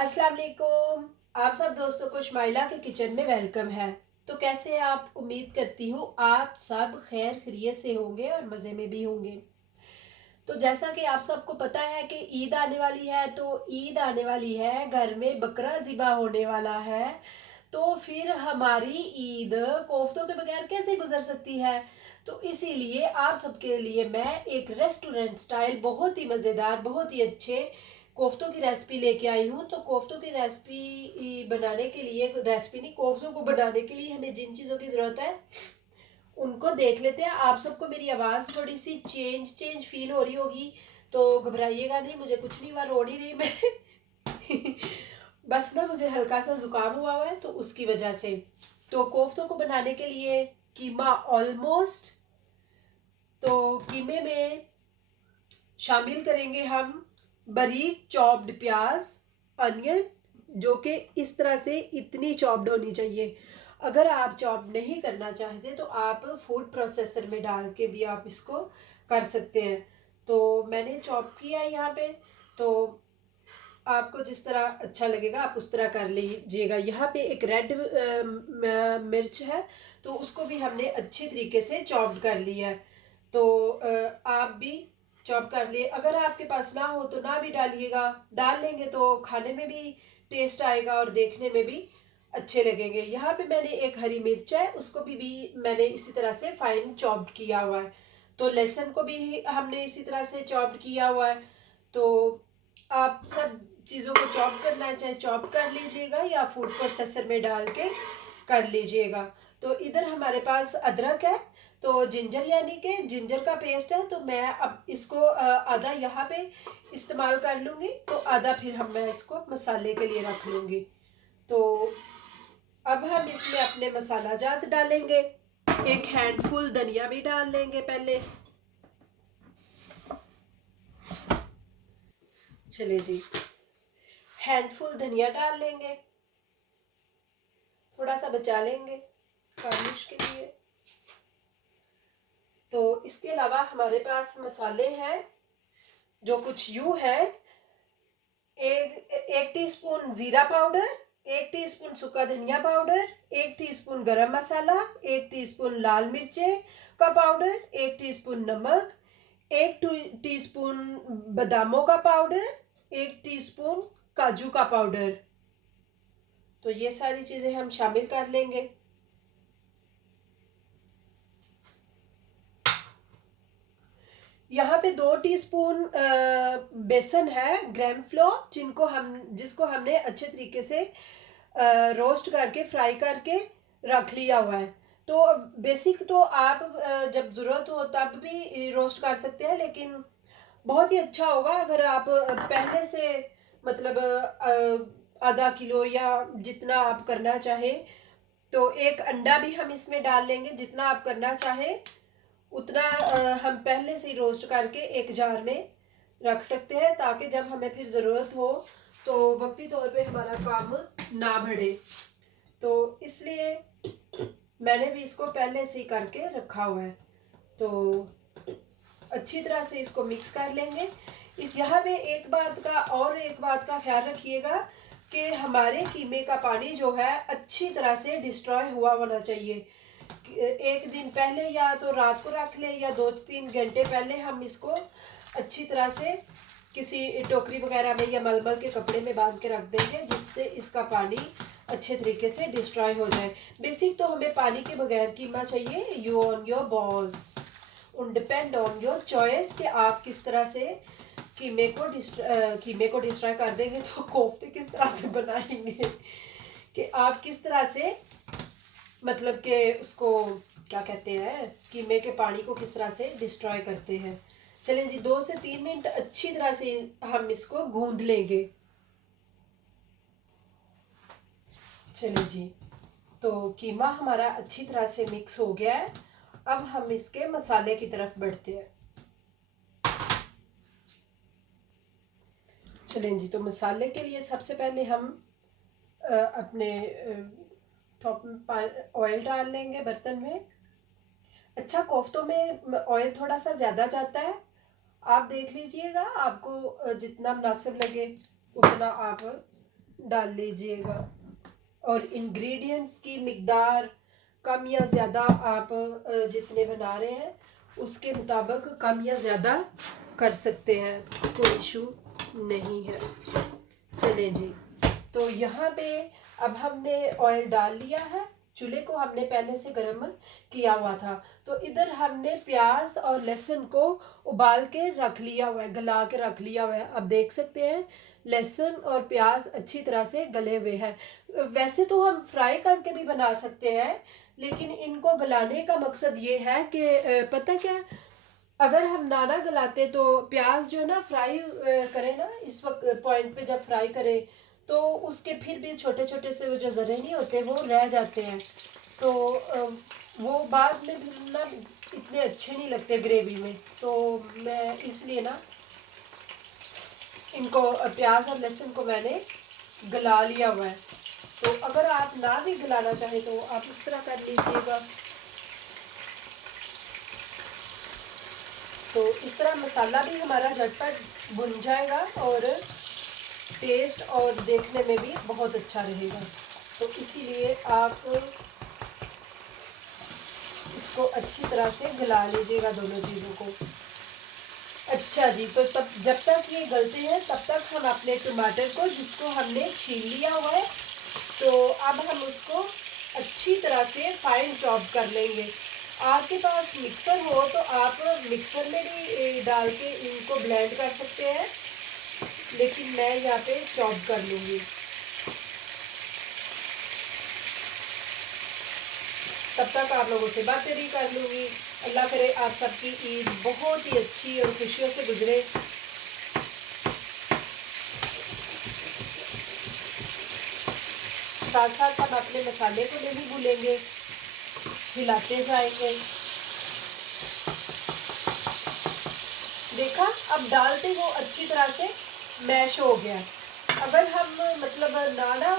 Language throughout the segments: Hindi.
अस्सलाम वालेकुम। आप सब दोस्तों को शुमाइला के किचन में वेलकम है। तो कैसे हैं आप? उम्मीद करती हूँ आप सब खैर खैरियत से होंगे और मज़े में भी होंगे। तो जैसा कि आप सबको पता है कि ईद आने वाली है, तो ईद आने वाली है, घर में बकरा ज़िबा होने वाला है। तो फिर हमारी ईद कोफ्तों के बगैर कैसे गुजर सकती है? तो इसीलिए आप सबके लिए मैं एक रेस्टोरेंट स्टाइल बहुत ही मज़ेदार, बहुत ही अच्छे कोफ्तों की रेसिपी लेके आई हूँ। तो कोफ्तों की रेसिपी बनाने के लिए, रेसिपी नहीं, कोफ्तों को बनाने के लिए हमें जिन चीज़ों की ज़रूरत है उनको देख लेते हैं। आप सबको मेरी आवाज़ थोड़ी सी चेंज चेंज फील हो रही होगी, तो घबराइएगा नहीं, मुझे कुछ नहीं हुआ, रो नहीं रही मैं। बस ना मुझे हल्का सा जुकाम हुआ है, तो उसकी वजह से। तो कोफ्तों को बनाने के लिए कीमा ऑलमोस्ट, तो कीमे में शामिल करेंगे हम बारीक चॉप्ड प्याज, अनियन, जो कि इस तरह से इतनी चॉप्ड होनी चाहिए। अगर आप चॉप नहीं करना चाहते तो आप फूड प्रोसेसर में डाल के भी आप इसको कर सकते हैं। तो मैंने चॉप किया है यहाँ पे। तो आपको जिस तरह अच्छा लगेगा आप उस तरह कर लीजिएगा। यहाँ पे एक रेड मिर्च है, तो उसको भी हमने अच्छे तरीके से चॉप्ड कर लिया है। तो आप भी चॉप कर लिए। अगर आपके पास ना हो तो ना भी डालिएगा, डाल लेंगे तो खाने में भी टेस्ट आएगा और देखने में भी अच्छे लगेंगे। यहाँ पे मैंने एक हरी मिर्च है, उसको भी मैंने इसी तरह से फाइन चॉप्ड किया हुआ है। तो लहसुन को भी हमने इसी तरह से चॉप्ड किया हुआ है। तो आप सब चीज़ों को चॉप करना है, चाहे चॉप कर लीजिएगा या फूड प्रोसेसर में डाल के कर लीजिएगा। तो इधर हमारे पास अदरक है, तो जिंजर यानी कि जिंजर का पेस्ट है, तो मैं अब इसको आधा यहाँ पे इस्तेमाल कर लूँगी, तो आधा फिर मैं इसको मसाले के लिए रख लूँगी। तो अब हम इसमें अपने मसाला जात डालेंगे। एक हैंडफुल धनिया भी डाल लेंगे पहले। चले जी, हैंडफुल धनिया डाल लेंगे, थोड़ा सा बचा लेंगे गार्निश के लिए। तो इसके अलावा हमारे पास मसाले हैं जो कुछ यूं है। एक टीस्पून जीरा पाउडर, एक टीस्पून सूखा धनिया पाउडर, एक टीस्पून गरम मसाला, एक टीस्पून लाल मिर्चे का पाउडर, एक टीस्पून नमक, एक टीस्पून बादामों का पाउडर, एक टीस्पून काजू का पाउडर। तो ये सारी चीजें हम शामिल कर लेंगे। यहाँ पे 2 टीस्पून बेसन है, ग्राम फ्लोर, जिसको हमने अच्छे तरीके से रोस्ट करके, फ्राई करके रख लिया हुआ है। तो बेसिक तो आप जब ज़रूरत हो तब भी रोस्ट कर सकते हैं, लेकिन बहुत ही अच्छा होगा अगर आप पहले से, मतलब आधा किलो या जितना आप करना चाहे। तो एक अंडा भी हम इसमें डाल लेंगे, जितना आप करना चाहे उतना हम पहले से ही रोस्ट करके एक जार में रख सकते हैं, ताकि जब हमें फिर ज़रूरत हो तो वक्ती तौर पे हमारा काम ना बढ़े। तो इसलिए मैंने भी इसको पहले से ही करके रखा हुआ है। तो अच्छी तरह से इसको मिक्स कर लेंगे। इस यहाँ पे एक बात का ख्याल रखिएगा कि हमारे कीमे का पानी जो है अच्छी तरह से डिस्ट्रॉय हुआ होना चाहिए। एक दिन पहले या तो रात को रख लें या 2-3 घंटे पहले हम इसको अच्छी तरह से किसी टोकरी वगैरह में या मलमल के कपड़े में बांध के रख देंगे, जिससे इसका पानी अच्छे तरीके से डिस्ट्रॉय हो जाए। बेसिक तो हमें पानी के बगैर कीमा चाहिए। यू ऑन योर बॉस, उन डिपेंड ऑन योर चॉइस कि आप किस तरह से कीमे को डिस्ट्रॉय कर देंगे, तो कोफ्ते किस तरह से बनाएंगे, कि आप किस तरह से, मतलब कि उसको क्या कहते हैं, कीमे के पानी को किस तरह से डिस्ट्रॉय करते हैं। चलें जी, 2 से 3 मिनट अच्छी तरह से हम इसको गूंद लेंगे। चलिए जी, तो कीमा हमारा अच्छी तरह से मिक्स हो गया है। अब हम इसके मसाले की तरफ बढ़ते हैं। चलें जी, तो मसाले के लिए सबसे पहले हम अपने टॉप में ऑयल डाल लेंगे बर्तन में। अच्छा, कोफ्तों में ऑयल थोड़ा सा ज़्यादा जाता है, आप देख लीजिएगा, आपको जितना मुनासिब लगे उतना आप डाल लीजिएगा। और इंग्रेडिएंट्स की मिकदार कम या ज़्यादा आप जितने बना रहे हैं उसके मुताबिक कम या ज़्यादा कर सकते हैं, कोई इशू नहीं है। चले जी, तो यहाँ पे अब हमने ऑयल डाल लिया है, चूल्हे को हमने पहले से गर्म किया हुआ था। तो इधर हमने प्याज और लहसुन को उबाल के रख लिया हुआ है, गला के रख लिया हुआ है। अब देख सकते हैं लहसुन और प्याज अच्छी तरह से गले हुए हैं। वैसे तो हम फ्राई करके भी बना सकते हैं, लेकिन इनको गलाने का मकसद ये है कि पता क्या, अगर हम नाना गलाते तो प्याज जो ना फ्राई करें ना, इस वक्त पॉइंट पे जब फ्राई करें तो उसके फिर भी छोटे छोटे से वो जो ज़रे नहीं होते वो रह जाते हैं। तो वो बाद में भी ना इतने अच्छे नहीं लगते ग्रेवी में। तो मैं इसलिए ना इनको प्याज और लहसुन को मैंने गला लिया हुआ है। तो अगर आप ना भी गलाना चाहें तो आप इस तरह कर लीजिएगा। तो इस तरह मसाला भी हमारा झटपट भुन जाएगा और टेस्ट और देखने में भी बहुत अच्छा रहेगा। तो इसीलिए आप इसको अच्छी तरह से गला लीजिएगा दोनों चीज़ों को। अच्छा जी, तो तब जब तक ये गलते हैं तब तक हम अपने टमाटर को, जिसको हमने छील लिया हुआ है, तो अब हम उसको अच्छी तरह से फाइन चॉप कर लेंगे। आपके पास मिक्सर हो तो आप मिक्सर में भी डाल के इनको ब्लेंड कर सकते हैं, लेकिन मैं यहाँ पे चॉप कर लूँगी। तब तक आप लोगों से बातें भी कर लूँगी। अल्लाह करे आप सबकी ईद बहुत ही अच्छी और खुशियों से गुजरे। साथ साथ हम अपने मसाले को नहीं भूलेंगे, हिलाते जाएंगे। देखा, अब डालते वो अच्छी तरह से मैश हो गया। अगर हम मतलब नाना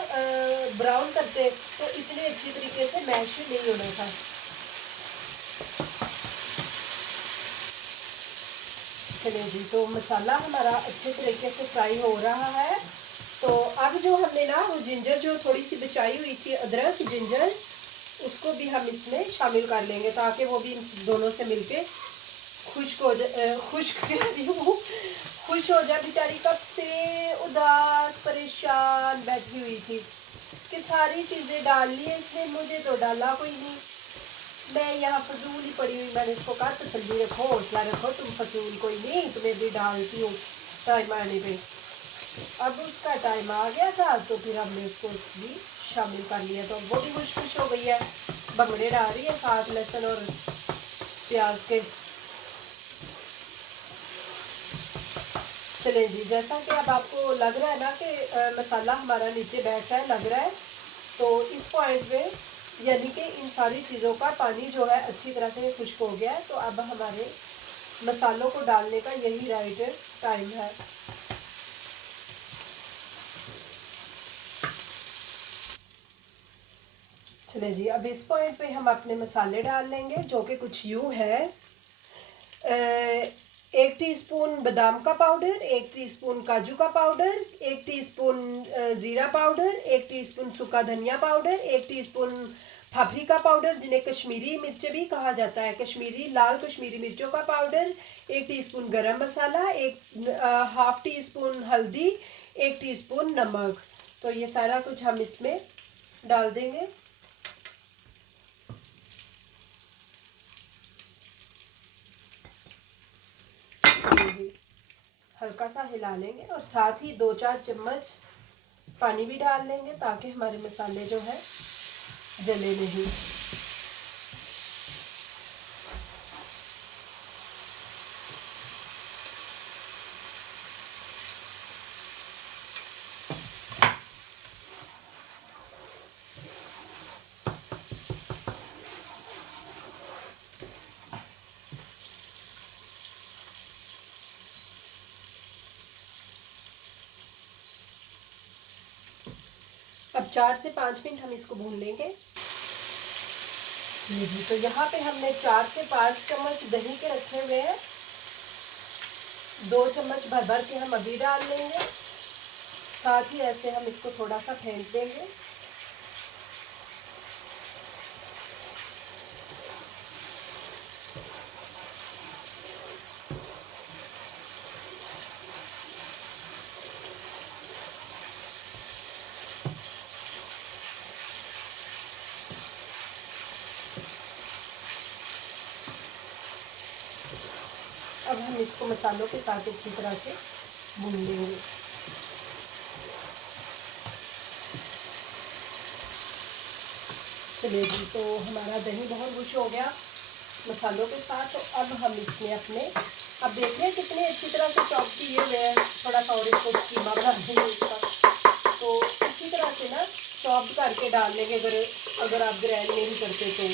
ब्राउन करते तो इतने अच्छी तरीके से मैश नहीं होना था। चलिए जी, तो मसाला हमारा अच्छे तरीके से फ्राई हो रहा है। तो अब जो हमने ना वो जिंजर जो थोड़ी सी बचाई हुई थी, अदरक जिंजर, उसको भी हम इसमें शामिल कर लेंगे ताकि वो भी इन दोनों से मिलके खुश्क हो जाए। खुश्क वो खुश हो जाए। बेचारी कब से उदास परेशान बैठी हुई थी कि सारी चीज़ें डाल ली है इसने, मुझे तो डाला कोई नहीं, मैं यहाँ फजूल ही पड़ी हुई। मैंने इसको कहा तसल्ली रखो, हौसला रखो, तुम फजूल कोई नहीं, तुम्हें भी डालती हूँ टाइम आने पे। अब उसका टाइम आ गया था तो फिर हमने उसको भी शामिल कर लिया। तो वो भी खुश खुश हो गई है, भंगड़े डाल रही है साथ लहसुन और प्याज के। चले जी, जैसा कि अब आपको लग रहा है ना कि मसाला हमारा नीचे बैठ रहा है, लग रहा है, तो इस पॉइंट पे यानी कि इन सारी चीज़ों का पानी जो है अच्छी तरह से खुश्क हो गया है। तो अब हमारे मसालों को डालने का यही राइट टाइम है। चले जी, अब इस पॉइंट पे हम अपने मसाले डाल लेंगे जो कि कुछ यूँ है। 1 टीस्पून बादाम का पाउडर, 1 टीस्पून काजू का पाउडर, 1 टीस्पून ज़ीरा पाउडर, 1 टीस्पून सूखा धनिया पाउडर, 1 टीस्पून फाफरी का पाउडर जिन्हें कश्मीरी मिर्च भी कहा जाता है, कश्मीरी लाल कश्मीरी मिर्चों का पाउडर, 1 टीस्पून गरम मसाला, हाफ टी स्पून हल्दी, 1 टीस्पून नमक। तो ये सारा कुछ हम इसमें डाल देंगे। हल्का सा हिला लेंगे और साथ ही 2-4 चम्मच पानी भी डाल लेंगे ताकि हमारे मसाले जो है जले नहीं। अब 4 से 5 मिनट हम इसको भून लेंगे। जी, तो यहाँ पे हमने 4 से 5 चम्मच दही के रखे हुए हैं, 2 चम्मच भर भर के हम अभी डाल लेंगे। साथ ही ऐसे हम इसको थोड़ा सा फेंट देंगे। अब हम इसको मसालों के साथ अच्छी तरह से भून लेंगे। चलिए जी, तो हमारा दही बहुत खुश हो गया मसालों के साथ। तो अब हम इसमें अपने, अब देख रहे हैं कितनी अच्छी तरह से चॉप किए हुए हैं। थोड़ा सा और इसको कीमा बना देंगे इसका। तो इसी तरह से ना चॉप करके डाल लेंगे, अगर आप ग्राइंड नहीं करते तो।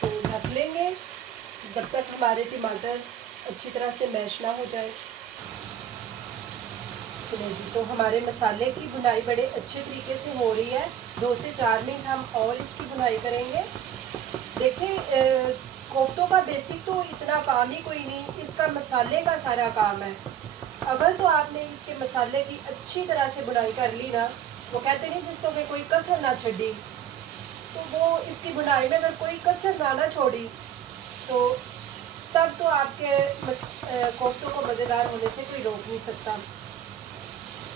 तो ढक लेंगे जब तक हमारे टमाटर अच्छी तरह से मैश ना हो जाए। चलिए जी, तो हमारे मसाले की भुनाई बड़े अच्छे तरीके से हो रही है। 2 से 4 मिनट हम और इसकी भुनाई करेंगे। देखिए, कोफ्तों का बेसिक तो इतना काम ही कोई नहीं, इसका मसाले का सारा काम है। अगर तो आपने इसके मसाले की अच्छी तरह से बुनाई कर ली ना, वो कहते नहीं जिसको कि कोई कसर ना छोड़ी, तो वो इसकी बुनाई में अगर कोई कसर ना छोड़ी तो तब तो आपके कोफ्तों को मज़ेदार होने से कोई रोक नहीं सकता।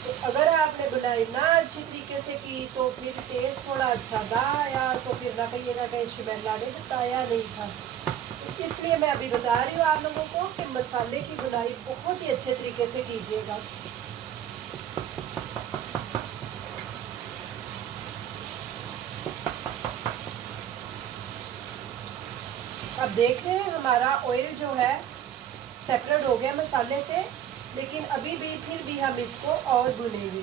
तो अगर आपने बुनाई ना अच्छी तरीके से की तो फिर टेस्ट थोड़ा अच्छा था आया, तो फिर ना कहिएगा कि शुबैला ने बताया नहीं था। तो इसलिए मैं अभी बता रही हूँ आप लोगों को कि मसाले की बुनाई बहुत ही अच्छे तरीके से कीजिएगा। अब देख रहे हैं हमारा ऑयल जो है सेपरेट हो गया मसाले से, लेकिन अभी भी फिर भी हम इसको और भूनेंगे।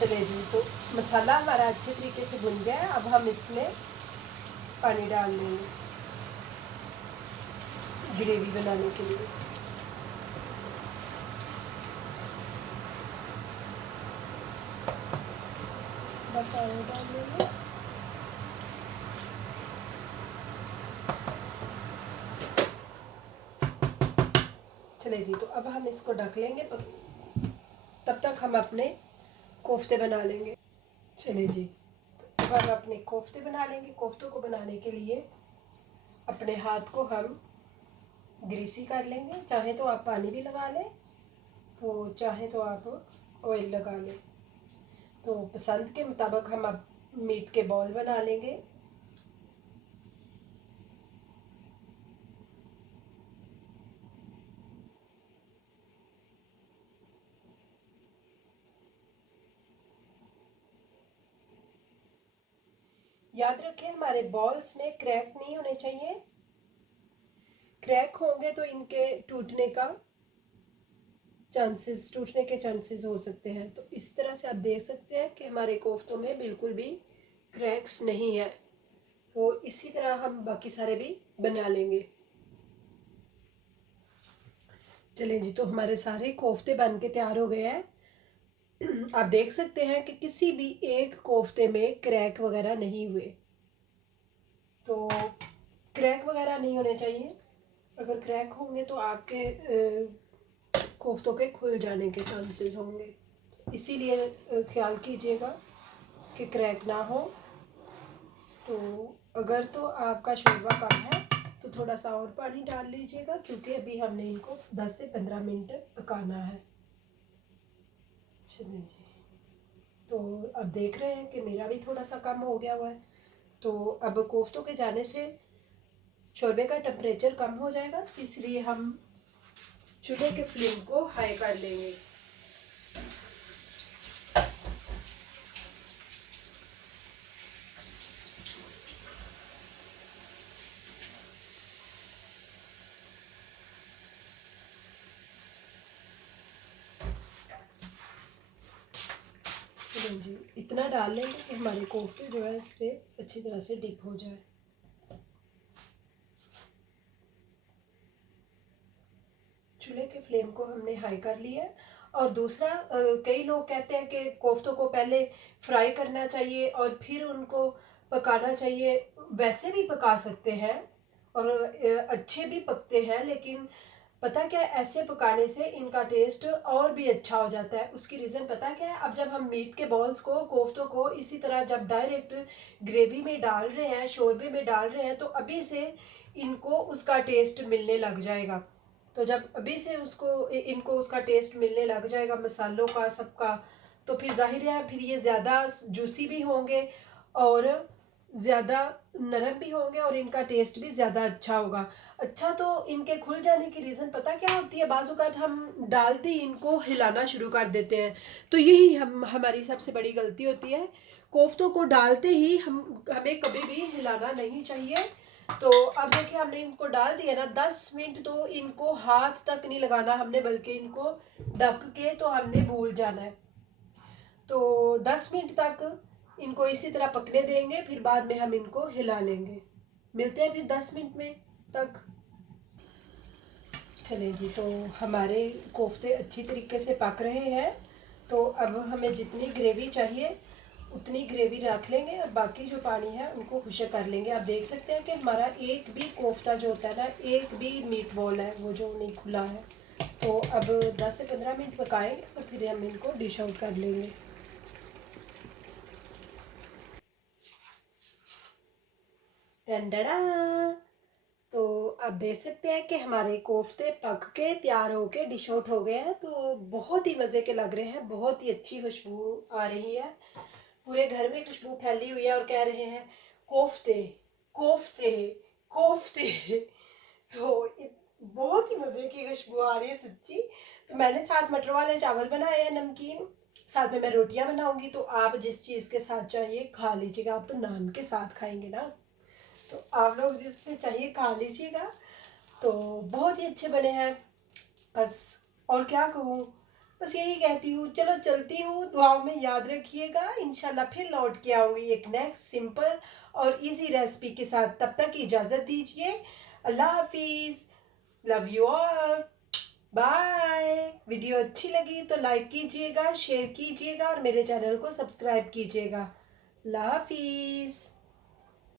चलिए जी, तो मसाला हमारा अच्छे तरीके से भुन गया है। अब हम इसमें पानी डाल देंगे ग्रेवी बनाने के लिए। बस और डाल देंगे। चलिए जी, तो अब हम इसको ढक लेंगे, तब तक हम अपने कोफ्ते बना लेंगे। चलिए जी, तो अब हम अपने कोफ्ते बना लेंगे। कोफ्तों को बनाने के लिए अपने हाथ को हम ग्रीसी कर लेंगे। चाहे तो आप पानी भी लगा लें, तो चाहे तो आप ऑयल लगा लें। तो पसंद के मुताबिक हम अब मीट के बॉल बना लेंगे। याद रखें हमारे बॉल्स में क्रैक नहीं होने चाहिए। क्रैक होंगे तो इनके टूटने के चांसेस हो सकते हैं। तो इस तरह से आप देख सकते हैं कि हमारे कोफ्तों में बिल्कुल भी क्रैक्स नहीं है। तो इसी तरह हम बाकी सारे भी बना लेंगे। चलें जी, तो हमारे सारे कोफ्ते बन के तैयार हो गए हैं। आप देख सकते हैं कि किसी भी एक कोफ्ते में क्रैक वगैरह नहीं हुए। तो क्रैक वगैरह नहीं होने चाहिए। अगर क्रैक होंगे तो आपके कोफ्तों के खुल जाने के चांसेस होंगे। इसीलिए ख्याल कीजिएगा कि क्रैक ना हो। तो अगर तो आपका शोरबा कम है तो थोड़ा सा और पानी डाल लीजिएगा, क्योंकि अभी हमने इनको 10 से 15 मिनट पकाना है। चलिए जी, तो अब देख रहे हैं कि मेरा भी थोड़ा सा कम हो गया हुआ है। तो अब कोफ्तों के जाने से शोरबे का टेम्परेचर कम हो जाएगा, इसलिए हम चूल्हे के फ्लेम को हाई कर लेंगे। चलिए जी, इतना डाल लेंगे कि हमारे कोफ्ते जो है इस पर अच्छी तरह से डिप हो जाए। चूल्हे के फ्लेम को हमने हाई कर लिया है। और दूसरा, कई लोग कहते हैं कि कोफ्तों को पहले फ्राई करना चाहिए और फिर उनको पकाना चाहिए। वैसे भी पका सकते हैं और अच्छे भी पकते हैं, लेकिन पता क्या है, ऐसे पकाने से इनका टेस्ट और भी अच्छा हो जाता है। उसकी रीज़न पता क्या है, अब जब हम मीट के बॉल्स को, कोफ्तों को इसी तरह जब डायरेक्ट ग्रेवी में डाल रहे हैं, शोरबे में डाल रहे हैं, तो अभी से इनको उसका टेस्ट मिलने लग जाएगा। तो जब अभी से इनको उसका टेस्ट मिलने लग जाएगा, मसालों का, सबका, तो फिर जाहिर है फिर ये ज़्यादा जूसी भी होंगे और ज़्यादा नरम भी होंगे और इनका टेस्ट भी ज़्यादा अच्छा होगा। अच्छा, तो इनके खुल जाने की रीज़न पता क्या होती है, बाज़ औक़ात हम डालते ही इनको हिलाना शुरू कर देते हैं। तो यही हमारी सबसे बड़ी गलती होती है। कोफ्तों को डालते ही हमें कभी भी हिलाना नहीं चाहिए। तो अब देखिए, हमने इनको डाल दिया ना, 10 मिनट तो इनको हाथ तक नहीं लगाना हमने, बल्कि इनको ढक के तो हमने भूल जाना है। तो 10 मिनट तक इनको इसी तरह पकने देंगे, फिर बाद में हम इनको हिला लेंगे। मिलते हैं फिर 10 मिनट में तक। चलिए जी, तो हमारे कोफ्ते अच्छी तरीके से पक रहे हैं। तो अब हमें जितनी ग्रेवी चाहिए उतनी ग्रेवी रख लेंगे और बाकी जो पानी है उनको खुशक कर लेंगे। आप देख सकते हैं कि हमारा एक भी कोफ्ता जो होता है ना, एक भी मीट बॉल है वो जो नहीं खुला है। तो अब 10 से 15 मिनट पकाएंगे और फिर हम इनको डिश आउट कर लेंगे। टंडड़ा। तो आप देख सकते हैं कि हमारे कोफ्ते पक के तैयार होके डिश आउट हो गए हैं। तो बहुत ही मज़े के लग रहे हैं, बहुत ही अच्छी खुशबू आ रही है, पूरे घर में खुशबू फैली हुई है और कह रहे हैं कोफ्ते, कोफ्ते, कोफ्ते। तो बहुत ही मज़े की खुशबू आ रही है सच्ची। तो मैंने साथ मटर वाले चावल बनाए हैं, नमकीन, साथ में मैं रोटियां बनाऊंगी। तो आप जिस चीज़ के साथ चाहिए खा लीजिएगा। आप तो नान के साथ खाएंगे ना, तो आप लोग जिससे चाहिए खा लीजिएगा। तो बहुत ही अच्छे बने हैं। बस और क्या कहूँ, बस यही कहती हूँ, चलो चलती हूँ, दुआओं में याद रखिएगा। इंशाल्लाह फिर लौट के आऊँगी एक नेक्स्ट सिंपल और इजी रेसिपी के साथ। तब तक इजाज़त दीजिए। अल्लाह हाफिज़। Love you all. Bye. Video अच्छी लगी तो लाइक कीजिएगा, शेयर कीजिएगा और मेरे चैनल को सब्सक्राइब कीजिएगा। अल्लाह हाफिज़।